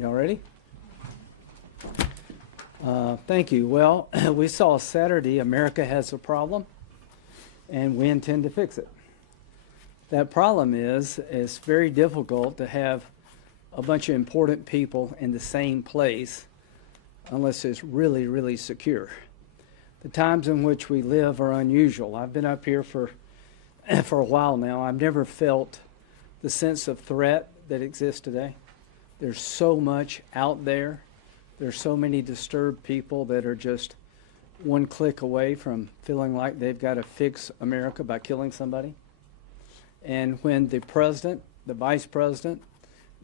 Y'all ready? Thank you. Well, we saw Saturday America has a problem, and we intend to fix it. That problem is it's very difficult to have a bunch of important people in the same place unless it's really, really secure. The times in which we live are unusual. I've been up here for a while now. I've never felt the sense of threat that exists today. There's so much out there. There's so many disturbed people that are just one click away from feeling like they've got to fix America by killing somebody. And when the president, the vice president,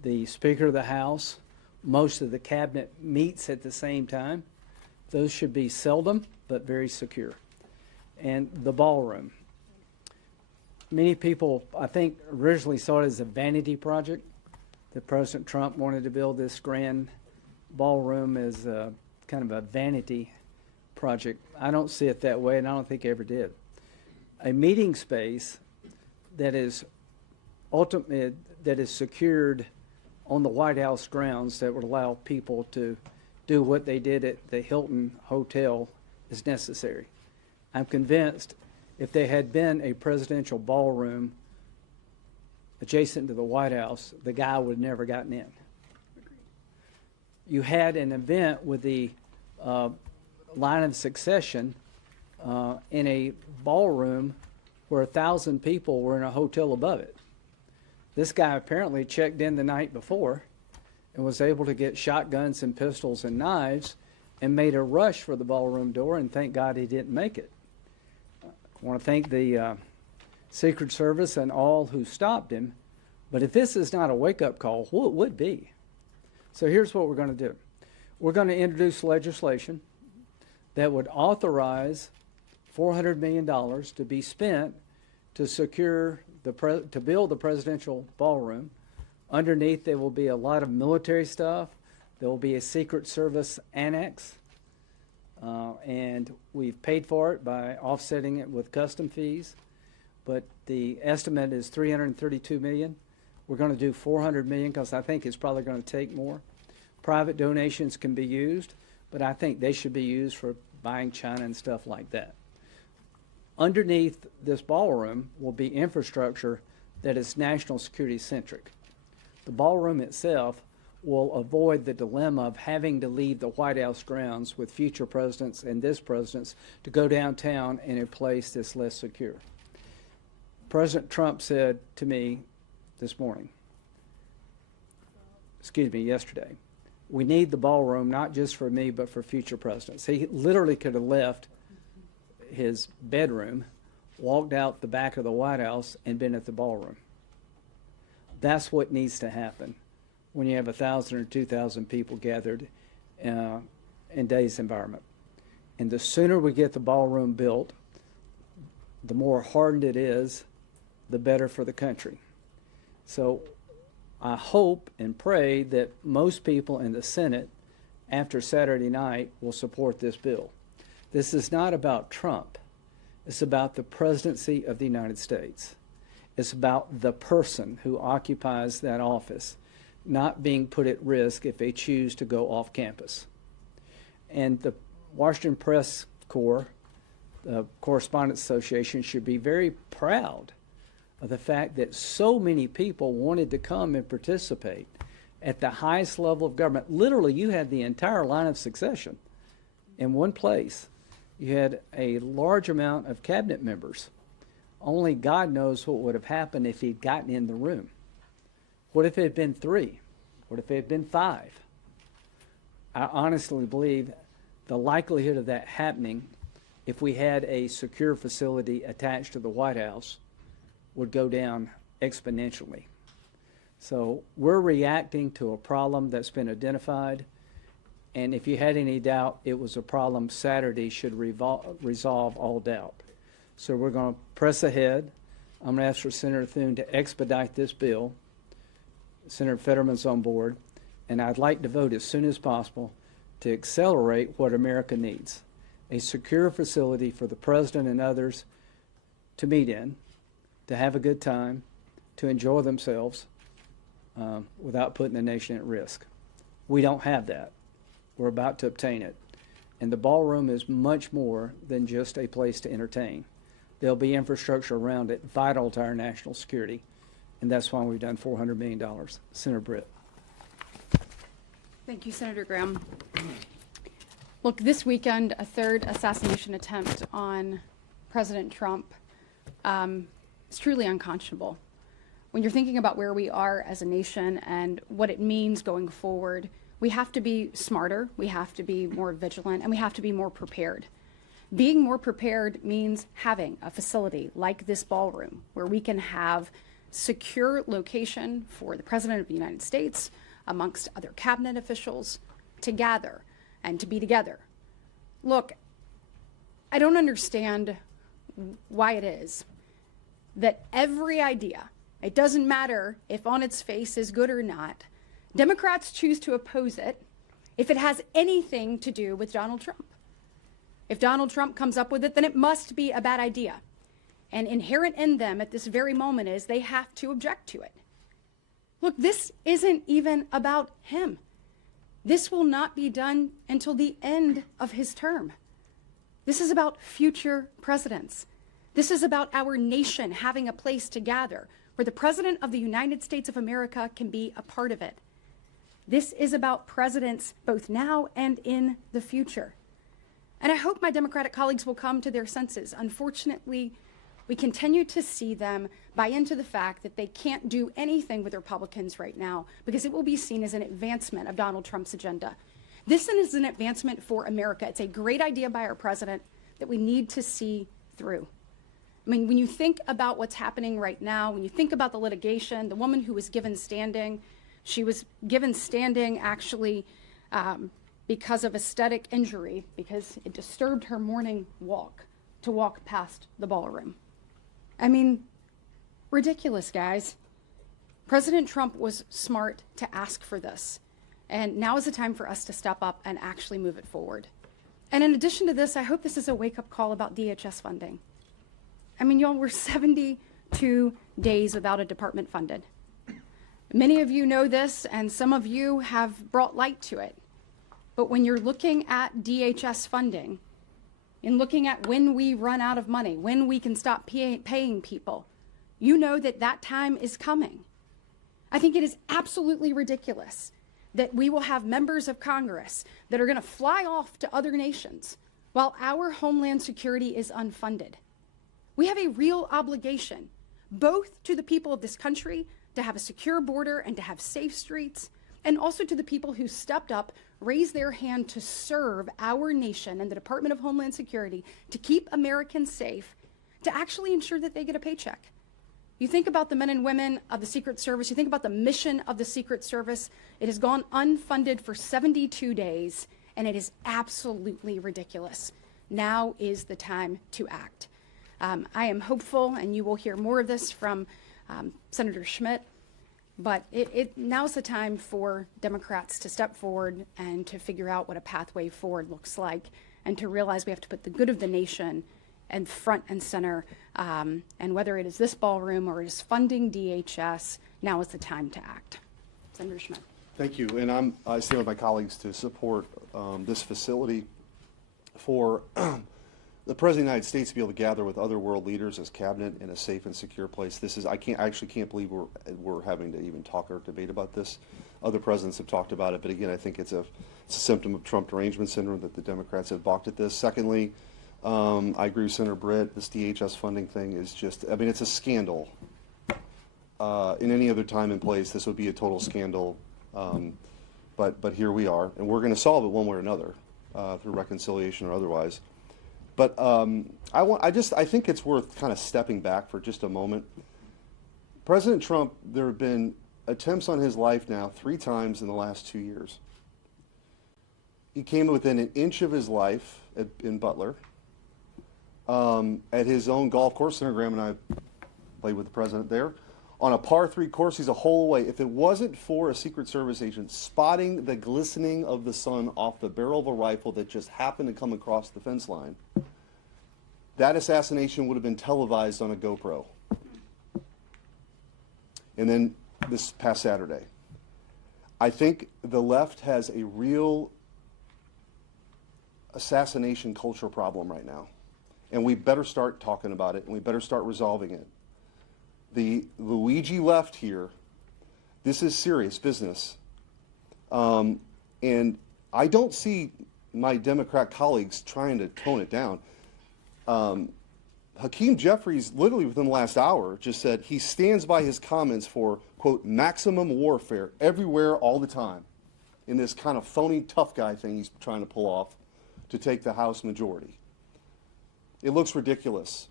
the Speaker of the House, most of the cabinet meets at the same time, those should be seldom but very secure. And the ballroom. Many people, I think, originally saw it as a vanity project, that President Trump wanted to build this grand ballroom as kind of a vanity project. I don't see it that way, and I don't think he ever did. A meeting space that is secured on the White House grounds that would allow people to do what they did at the Hilton Hotel is necessary. I'm convinced if there had been a presidential ballroom adjacent to the White House, the guy would have never gotten in. You had an event with the line of succession in a ballroom where 1,000 people were in a hotel above it. This guy apparently checked in the night before and was able to get shotguns and pistols and knives and made a rush for the ballroom door, and thank God he didn't make it. I want to thank the Secret Service and all who stopped him, but if this is not a wake-up call, what would be? So here's what we're going to do. We're going to introduce legislation that would authorize $400 million to be spent to secure to build the presidential ballroom. Underneath there will be a lot of military stuff. There will be a Secret Service annex, and we've paid for it by offsetting it with custom fees. But the estimate is $332 million. We're going to do $400 million because I think it's probably going to take more. Private donations can be used, but I think they should be used for buying China and stuff like that. Underneath this ballroom will be infrastructure that is national security centric. The ballroom itself will avoid the dilemma of having to leave the White House grounds with future presidents and this president's to go downtown in a place that's less secure. President Trump said to me yesterday, we need the ballroom not just for me but for future presidents. He literally could have left his bedroom, walked out the back of the White House, and been at the ballroom. That's what needs to happen when you have 1,000 or 2,000 people gathered in today's environment. And the sooner we get the ballroom built, the more hardened it is, the better for the country. So I hope and pray that most people in the Senate after Saturday night will support this bill. This is not about Trump. It's about the presidency of the United States. It's about the person who occupies that office not being put at risk if they choose to go off campus. And the Washington Press Corps, the Correspondents Association, should be very proud of the fact that so many people wanted to come and participate at the highest level of government. Literally, you had the entire line of succession in one place. You had a large amount of cabinet members. Only God knows what would have happened if he'd gotten in the room. What if it had been 3? What if it had been 5? I honestly believe the likelihood of that happening, if we had a secure facility attached to the White House, would go down exponentially. So we're reacting to a problem that's been identified, and if you had any doubt it was a problem, Saturday should resolve all doubt. So we're going to press ahead. I'm going to ask for Senator Thune to expedite this bill. Senator Fetterman's on board, and I'd like to vote as soon as possible to accelerate what America needs: a secure facility for the president and others to meet in, to have a good time, to enjoy themselves without putting the nation at risk. We don't have that. We're about to obtain it. And the ballroom is much more than just a place to entertain. There'll be infrastructure around it vital to our national security. And that's why we've done $400 million. Senator Britt. Thank you, Senator Graham. Look, this weekend, a third assassination attempt on President Trump is truly unconscionable. When you're thinking about where we are as a nation and what it means going forward, we have to be smarter, we have to be more vigilant, and we have to be more prepared. Being more prepared means having a facility like this ballroom where we can have secure location for the President of the United States, amongst other cabinet officials, to gather and to be together. Look, I don't understand why it is that every idea, it doesn't matter if on its face is good or not, Democrats choose to oppose it if it has anything to do with Donald Trump. If Donald Trump comes up with it, then it must be a bad idea. And inherent in them at this very moment is they have to object to it. Look, this isn't even about him. This will not be done until the end of his term. This is about future presidents. This is about our nation having a place to gather where the President of the United States of America can be a part of it. This is about presidents both now and in the future. And I hope my Democratic colleagues will come to their senses. Unfortunately, we continue to see them buy into the fact that they can't do anything with Republicans right now because it will be seen as an advancement of Donald Trump's agenda. This is an advancement for America. It's a great idea by our president that we need to see through. I mean, when you think about what's happening right now, when you think about the litigation, the woman who was given standing, she was given standing actually because of aesthetic injury, because it disturbed her morning walk to walk past the ballroom. I mean, ridiculous, guys. President Trump was smart to ask for this. And now is the time for us to step up and actually move it forward. And in addition to this, I hope this is a wake-up call about DHS funding. I mean, y'all, we're 72 days without a department funded. Many of you know this, and some of you have brought light to it. But when you're looking at DHS funding, and looking at when we run out of money, when we can stop paying people, you know that that time is coming. I think it is absolutely ridiculous that we will have members of Congress that are going to fly off to other nations while our homeland security is unfunded. We have a real obligation, both to the people of this country to have a secure border and to have safe streets, and also to the people who stepped up, raised their hand to serve our nation and the Department of Homeland Security to keep Americans safe, to actually ensure that they get a paycheck. You think about the men and women of the Secret Service, you think about the mission of the Secret Service, it has gone unfunded for 72 days, and it is absolutely ridiculous. Now is the time to act. I am hopeful, and you will hear more of this from Senator Schmidt, but now's the time for Democrats to step forward and to figure out what a pathway forward looks like, and to realize we have to put the good of the nation and front and center, and whether it is this ballroom or it is funding DHS, now is the time to act. Senator Schmidt. Thank you, and I stand with my colleagues to support this facility for the President of the United States to be able to gather with other world leaders as cabinet in a safe and secure place. I actually can't believe we're having to even talk or debate about this. Other presidents have talked about it, but again, I think it's a symptom of Trump derangement syndrome that the Democrats have balked at this. Secondly, I agree with Senator Britt. This DHS funding thing is just, I mean, it's a scandal. In any other time and place, this would be a total scandal. But here we are, and we're going to solve it one way or another, through reconciliation or otherwise. But I think it's worth kind of stepping back for just a moment. President Trump, there have been attempts on his life now 3 times in the last 2 years. He came within an inch of his life in Butler. At his own golf course, Senator Graham and I played with the president there. On a par 3 course, he's a hole away. If it wasn't for a Secret Service agent spotting the glistening of the sun off the barrel of a rifle that just happened to come across the fence line, that assassination would have been televised on a GoPro. And then this past Saturday, I think the left has a real assassination culture problem right now. And we better start talking about it, and we better start resolving it. The Luigi left here, this is serious business. And I don't see my Democrat colleagues trying to tone it down. Hakeem Jeffries, literally within the last hour, just said he stands by his comments for, quote, maximum warfare everywhere all the time in this kind of phony tough guy thing he's trying to pull off to take the House majority. It looks ridiculous.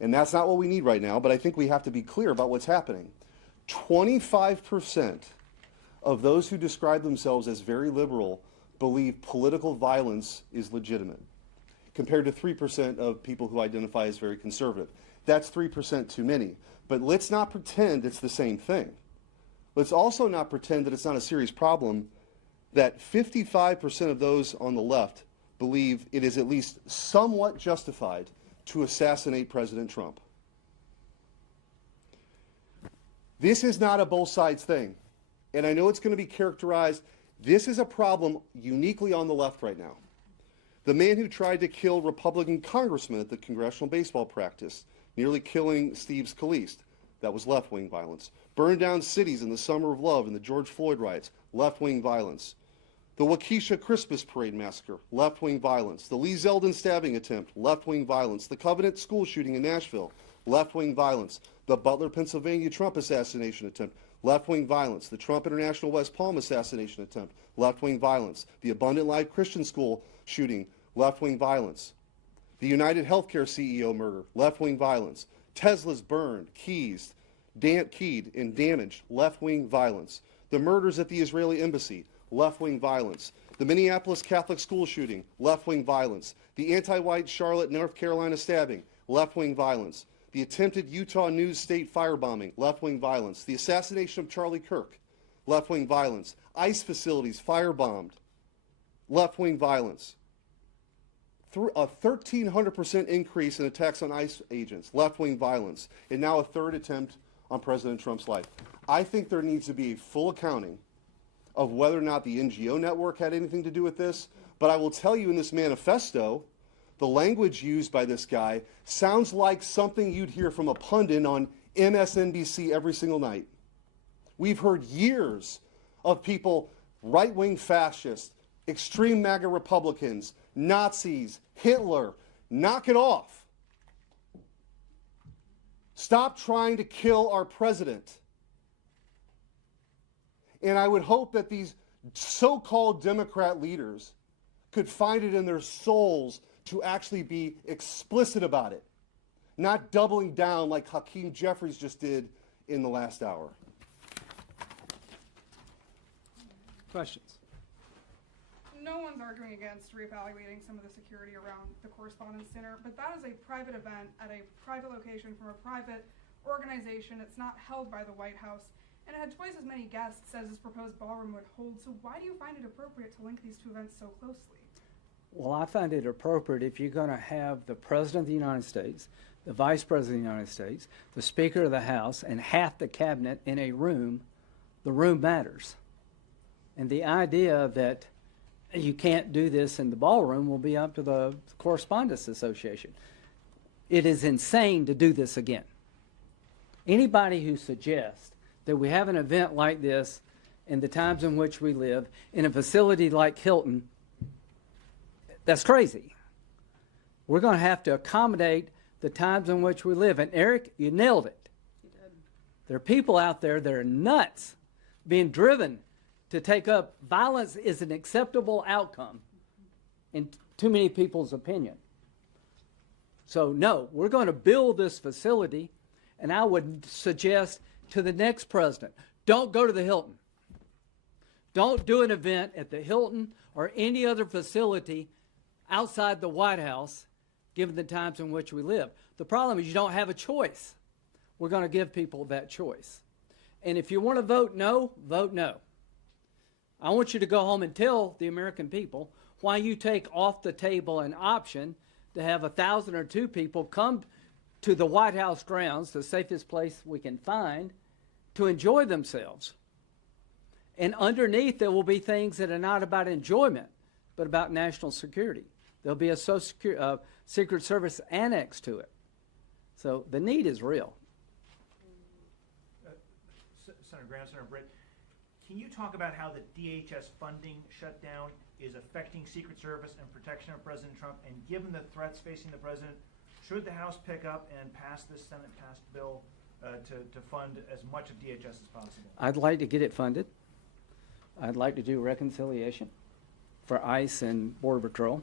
And that's not what we need right now, but I think we have to be clear about what's happening. 25% of those who describe themselves as very liberal believe political violence is legitimate, compared to 3% of people who identify as very conservative. That's 3% too many. But let's not pretend it's the same thing. Let's also not pretend that it's not a serious problem that 55% of those on the left believe it is at least somewhat justified to assassinate President Trump. This is not a both sides thing. And I know it's going to be characterized, this is a problem uniquely on the left right now. The man who tried to kill Republican congressman at the congressional baseball practice, nearly killing Steve Scalise, that was left-wing violence. Burned down cities in the Summer of Love and the George Floyd riots, left-wing violence. The Waukesha Christmas Parade massacre, left-wing violence. The Lee Zeldin stabbing attempt, left-wing violence. The Covenant school shooting in Nashville, left-wing violence. The Butler, Pennsylvania Trump assassination attempt, left-wing violence. The Trump International West Palm assassination attempt, left-wing violence. The Abundant Life Christian School shooting, left-wing violence. The United Healthcare CEO murder, left-wing violence. Tesla's burned, keyed and damaged, left-wing violence. The murders at the Israeli embassy, left-wing violence. The Minneapolis Catholic school shooting, left-wing violence. The anti-white Charlotte, North Carolina stabbing, left-wing violence. The attempted Utah News State firebombing, left-wing violence. The assassination of Charlie Kirk, left-wing violence. ICE facilities firebombed, left-wing violence. A 1,300% increase in attacks on ICE agents, left-wing violence, and now a third attempt on President Trump's life. I think there needs to be a full accounting of whether or not the NGO network had anything to do with this, but I will tell you in this manifesto, the language used by this guy sounds like something you'd hear from a pundit on MSNBC every single night. We've heard years of people, right-wing fascists, extreme MAGA Republicans, Nazis, Hitler, knock it off. Stop trying to kill our president. And I would hope that these so-called Democrat leaders could find it in their souls to actually be explicit about it, not doubling down like Hakeem Jeffries just did in the last hour. Questions? No one's arguing against reevaluating some of the security around the Correspondence Center, but that is a private event at a private location from a private organization. It's not held by the White House, and it had twice as many guests as this proposed ballroom would hold. So why do you find it appropriate to link these two events so closely? Well, I find it appropriate if you're going to have the President of the United States, the Vice President of the United States, the Speaker of the House, and half the cabinet in a room, the room matters. And the idea that you can't do this in the ballroom will be up to the Correspondents Association. It is insane to do this again. Anybody who suggests that we have an event like this in the times in which we live, in a facility like Hilton, that's crazy. We're going to have to accommodate the times in which we live. And Eric, you nailed it. You did. There are people out there that are nuts, being driven to take up violence is an acceptable outcome in too many people's opinion. So no, we're going to build this facility, and I would suggest to the next president, don't go to the Hilton. Don't do an event at the Hilton or any other facility outside the White House, given the times in which we live. The problem is you don't have a choice. We're going to give people that choice. And if you want to vote no, vote no. I want you to go home and tell the American people why you take off the table an option to have 1,000 or 2 people come to the White House grounds, the safest place we can find, to enjoy themselves. And underneath, there will be things that are not about enjoyment, but about national security. There'll be a Secret Service annex to it. So the need is real. Senator Graham, Senator Britt, can you talk about how the DHS funding shutdown is affecting Secret Service and protection of President Trump? And given the threats facing the president, should the House pick up and pass this Senate-passed bill to fund as much of DHS as possible? I'd like to get it funded. I'd like to do reconciliation for ICE and Border Patrol.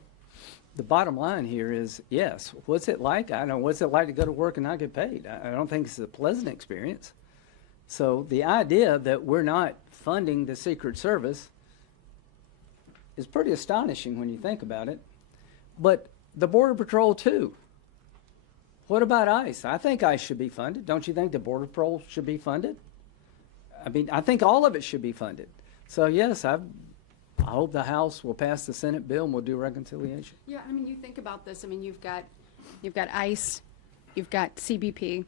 The bottom line here is, yes, what's it like? I don't know, what's it like to go to work and not get paid? I don't think it's a pleasant experience. So the idea that we're not funding the Secret Service is pretty astonishing when you think about it. But the Border Patrol too. What about ICE? I think ICE should be funded. Don't you think the Border Patrol should be funded? I mean, I think all of it should be funded. So yes, I hope the House will pass the Senate bill and we'll do reconciliation. Yeah, I mean, you think about this. I mean, you've got ICE, you've got CBP.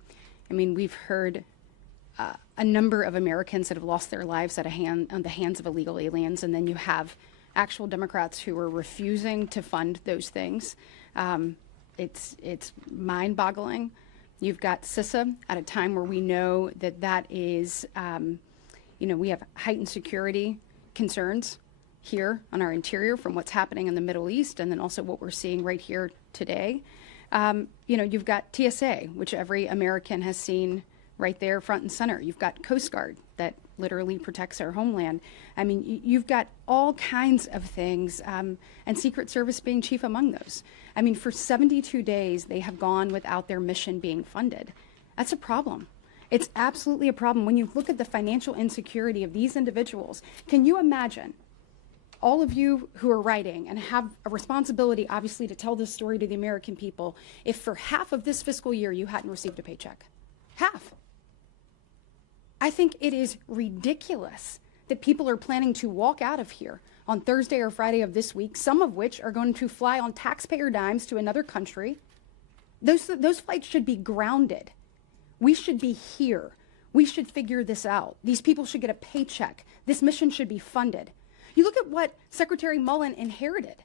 I mean, we've heard a number of Americans that have lost their lives on the hands of illegal aliens, and then you have actual Democrats who are refusing to fund those things. It's mind-boggling. You've got CISA at a time where we know that is, we have heightened security concerns here on our interior from what's happening in the Middle East, and then also what we're seeing right here today. You've got TSA, which every American has seen right there front and center. You've got Coast Guard that literally protects our homeland. I mean, you've got all kinds of things, and Secret Service being chief among those. I mean, for 72 days, they have gone without their mission being funded. That's a problem. It's absolutely a problem. When you look at the financial insecurity of these individuals, can you imagine, all of you who are writing and have a responsibility, obviously, to tell this story to the American people, if for half of this fiscal year you hadn't received a paycheck? Half. I think it is ridiculous that people are planning to walk out of here on Thursday or Friday of this week, some of which are going to fly on taxpayer dimes to another country. Those flights should be grounded. We should be here. We should figure this out. These people should get a paycheck. This mission should be funded. You look at what Secretary Mullen inherited.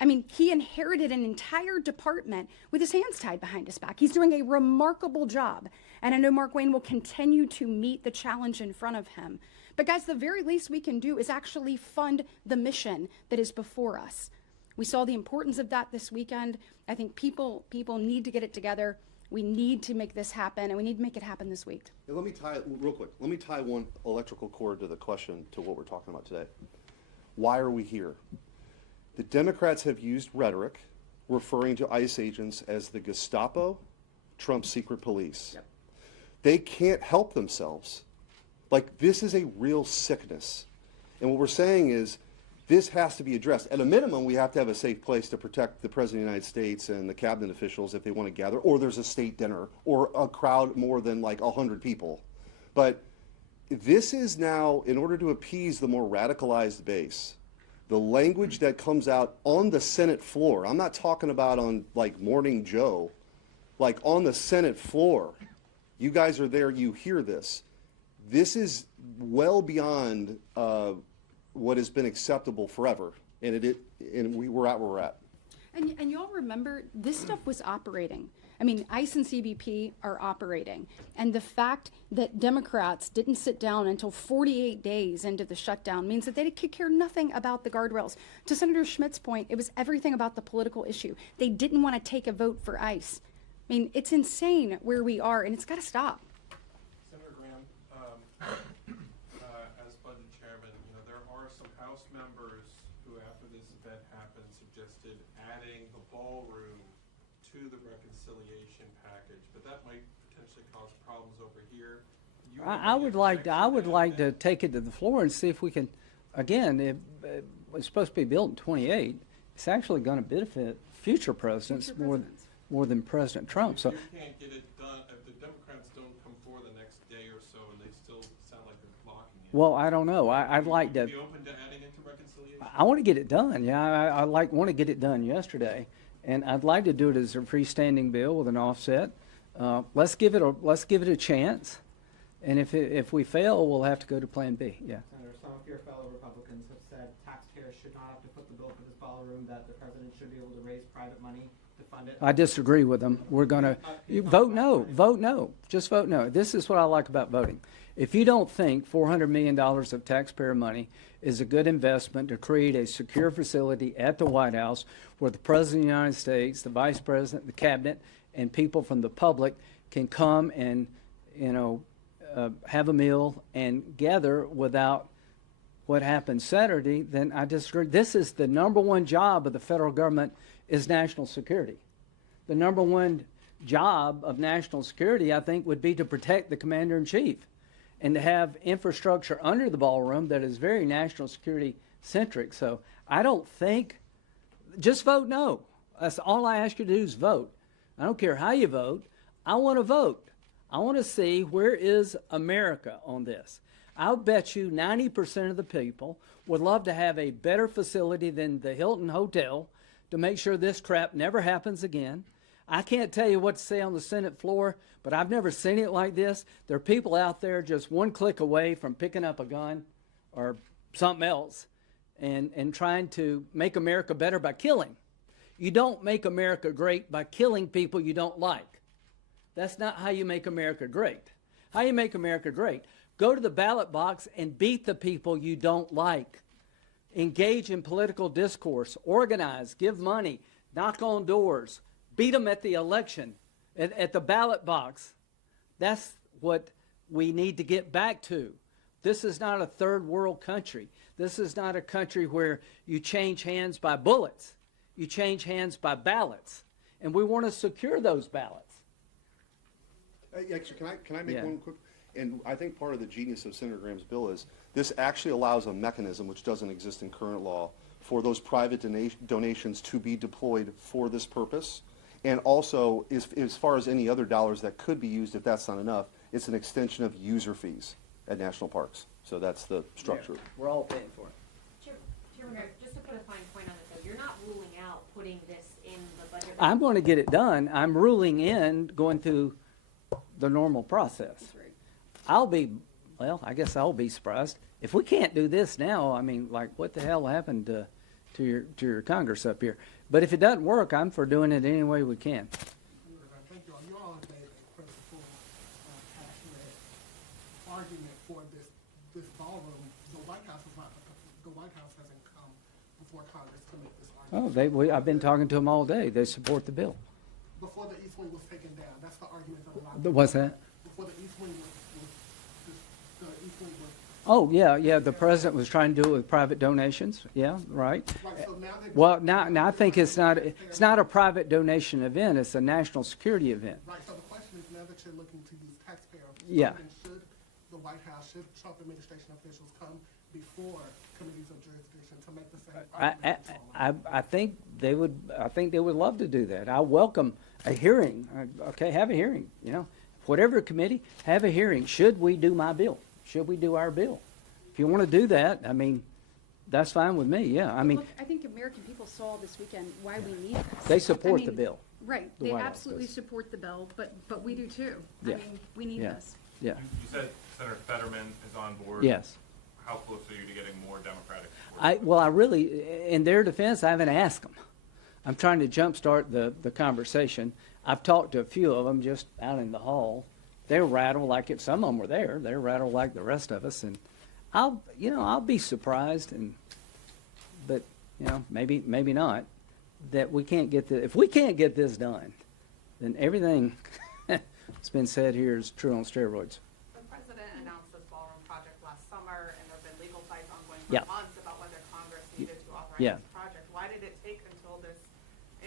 I mean, he inherited an entire department with his hands tied behind his back. He's doing a remarkable job. And I know Mark Wayne will continue to meet the challenge in front of him. But guys, the very least we can do is actually fund the mission that is before us. We saw the importance of that this weekend. I think people need to get it together. We need to make this happen, and we need to make it happen this week. Yeah, let me tie one electrical cord to the question to what we're talking about today. Why are we here? The Democrats have used rhetoric referring to ICE agents as the Gestapo, Trump's secret police. Yep. They can't help themselves. Like, this is a real sickness. And what we're saying is this has to be addressed. At a minimum, we have to have a safe place to protect the President of the United States and the cabinet officials if they want to gather, or there's a state dinner, or a crowd more than like 100 people. But this is now, in order to appease the more radicalized base, the language that comes out on the Senate floor, I'm not talking about on like Morning Joe, like on the Senate floor, you guys are there, you hear this. This is well beyond what has been acceptable forever, and we're at where we're at. And y'all remember, this stuff was operating. I mean, ICE and CBP are operating. And the fact that Democrats didn't sit down until 48 days into the shutdown means that they could care nothing about the guardrails. To Senator Schmidt's point, it was everything about the political issue. They didn't want to take a vote for ICE. I mean, it's insane where we are, and it's got to stop. Senator Graham, as budget chairman, there are some House members who, after this event happened, suggested adding the ballroom to the reconciliation package, but that might potentially cause problems over here. I would like to take it to the floor and see if we can, again, it's supposed to be built in 28. It's actually going to benefit future presidents more than President Trump. So you can't get it done if the Democrats don't come forward the next day or so, and they still sound like they're blocking it. Well, I don't know. I'd like to. Be open to adding it to reconciliation. I want to get it done. Yeah, I want to get it done yesterday, and I'd like to do it as a freestanding bill with an offset. Let's give it a chance, and if we fail, we'll have to go to Plan B. Yeah. Senator, some of of your fellow Republicans have said taxpayers should not have to foot the bill for this ballroom, that the president should be able to raise private money to fund it. I disagree with them. We're going to vote no. Vote no. Just vote no. This is what I like about voting. If you don't think $400 million of taxpayer money is a good investment to create a secure facility at the White House where the President of the United States, the Vice President, the Cabinet, and people from the public can come and, have a meal and gather without what happened Saturday, then I disagree. This is the number one job of the federal government is national security. The number one job of national security, I think, would be to protect the commander-in-chief and to have infrastructure under the ballroom that is very national security centric. So I don't think, just vote no. That's all I ask you to do is vote. I don't care how you vote. I want to vote. I want to see where is America on this. I'll bet you 90% of the people would love to have a better facility than the Hilton Hotel to make sure this crap never happens again. I can't tell you what to say on the Senate floor, but I've never seen it like this. There are people out there just one click away from picking up a gun or something else and trying to make America better by killing. You don't make America great by killing people you don't like. That's not how you make America great. How you make America great? Go to the ballot box and beat the people you don't like. Engage in political discourse. Organize. Give money. Knock on doors. Beat them at the election, at the ballot box. That's what we need to get back to. This is not a third world country. This is not a country where you change hands by bullets. You change hands by ballots. And we want to secure those ballots. Actually, can I make one quick? And I think part of the genius of Senator Graham's bill is this actually allows a mechanism which doesn't exist in current law for those private donations to be deployed for this purpose. And also, as far as any other dollars that could be used, if that's not enough, it's an extension of user fees at national parks. So that's the structure. Yeah, we're all paying for it. Chairman, just to put a fine point on it, though, you're not ruling out putting this in the budget. I'm going to get it done. I'm ruling in going through the normal process. I guess I'll be surprised. If we can't do this now, I mean, like, what the hell happened to your Congress up here? But if it doesn't work, I'm for doing it any way we can. Thank you all. You all have made a principled, passionate argument for this ballroom. The White House hasn't come before Congress to make this argument. I've been talking to them all day. They support the bill. Before the East Wing was taken down, that's the argument that a lot of people What's that? Before the East Wing was Oh, yeah. The president was trying to do it with private donations. Yeah, right. right. So Now I think it's not a private donation event. It's a national security event. Right. So the question is, now that you're looking to use taxpayer Yeah. should the White House, should Trump administration officials come before committees of jurisdiction to make the same argument? I think they would. I think they would love to do that. I welcome a hearing. Okay, have a hearing. Whatever committee, have a hearing. Should we do my bill? Should we do our bill? If you want to do that, I mean, that's fine with me. Yeah, I mean, Look, I think American people saw this weekend why we need this. they support the I mean, bill. Right, The they White House absolutely does. support the bill, but we do too. Yeah. I mean, we need Yeah. this. Yeah. You said Senator Fetterman is on board. Yes. How close are you to getting more Democratic support? I really, in their defense, I haven't asked them. I'm trying to jumpstart the conversation. I've talked to a few of them just out in the hall. They're rattled like if some of them were there. They're rattled like the rest of us, and I'll be surprised, but maybe not, that we can't get this. If we can't get this done, then everything that's been said here is true on steroids. The president announced this ballroom project last summer, and there have been legal fights ongoing for Yeah. months about whether Congress needed to authorize Yeah. this project. Why did it take until this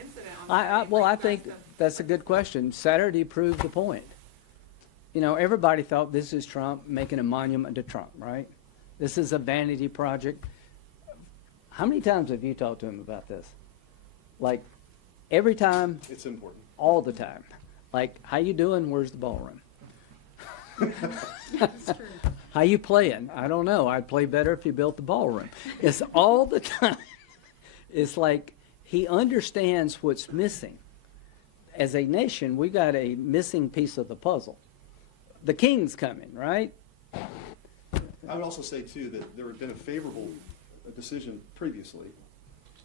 incident on I think that's a good question. Saturday proved the point. Everybody thought this is Trump making a monument to Trump, right? This is a vanity project. How many times have you talked to him about this? Like, every time, It's important. all the time. Like, how you doing? Where's the ballroom? That's true. How you playing? I don't know. I'd play better if you built the ballroom. It's all the time. It's like he understands what's missing. As a nation, we got a missing piece of the puzzle. The king's coming, right? I would also say, too, that there had been a favorable decision previously.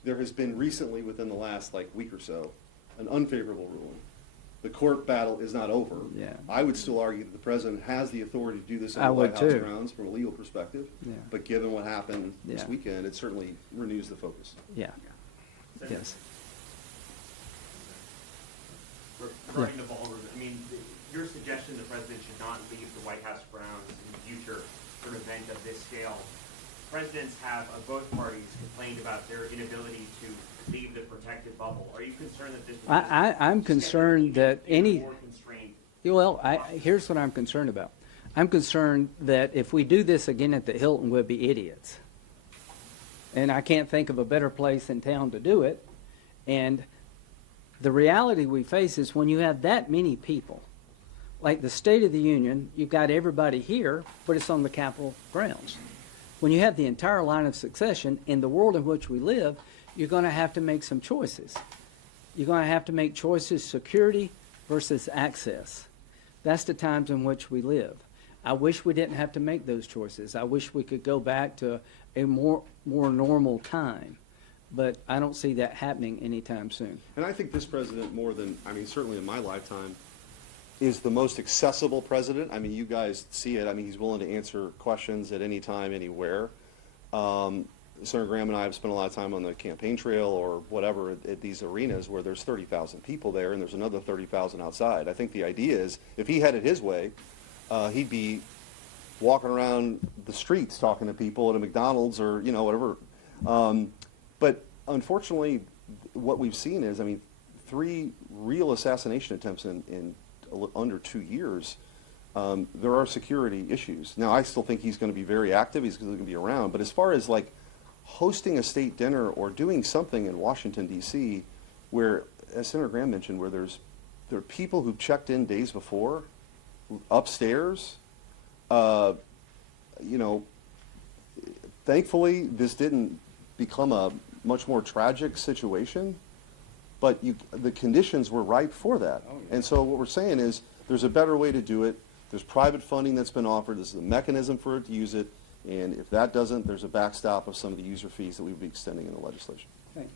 There has been recently, within the last, week or so, an unfavorable ruling. The court battle is not over. Yeah. I would still argue that the president has the authority to do this on I the would White House too. grounds from a legal perspective. Yeah. But given what happened this Yeah. weekend, it certainly renews the focus. Yeah. Yes. Regarding the ballroom, I mean, your suggestion the president should not leave the White House grounds in the future for an event of this scale. Presidents have, of both parties, complained about their inability to leave the protected bubble. Are you concerned that this? I'm concerned that any. More constrained? Well, here's what I'm concerned about. I'm concerned that if we do this again at the Hilton, we'll be idiots. And I can't think of a better place in town to do it. And the reality we face is when you have that many people, like the State of the Union, you've got everybody here, but it's on the Capitol grounds. When you have the entire line of succession in the world in which we live, you're going to have to make some choices. You're going to have to make choices, security versus access. That's the times in which we live. I wish we didn't have to make those choices. I wish we could go back to a more normal time. But I don't see that happening anytime soon. And I think this president, more than, certainly in my lifetime, is the most accessible president. You guys see it. He's willing to answer questions at any time, anywhere. Senator Graham and I have spent a lot of time on the campaign trail or whatever at these arenas where there's 30,000 people there and there's another 30,000 outside. I think the idea is, if he had it his way, he'd be walking around the streets talking to people at a McDonald's or, whatever. But unfortunately, what we've seen is, 3 real assassination attempts in under 2 years. There are security issues. Now, I still think he's going to be very active. He's going to be around. But as far as hosting a state dinner or doing something in Washington, D.C., where, as Senator Graham mentioned, where there are people who've checked in days before, upstairs, thankfully, this didn't become a much more tragic situation, but the conditions were ripe for that. Oh, yeah. And so what we're saying is there's a better way to do it. There's private funding that's been offered. This is a mechanism for it to use it. And if that doesn't, there's a backstop of some of the user fees that we would be extending in the legislation. Okay.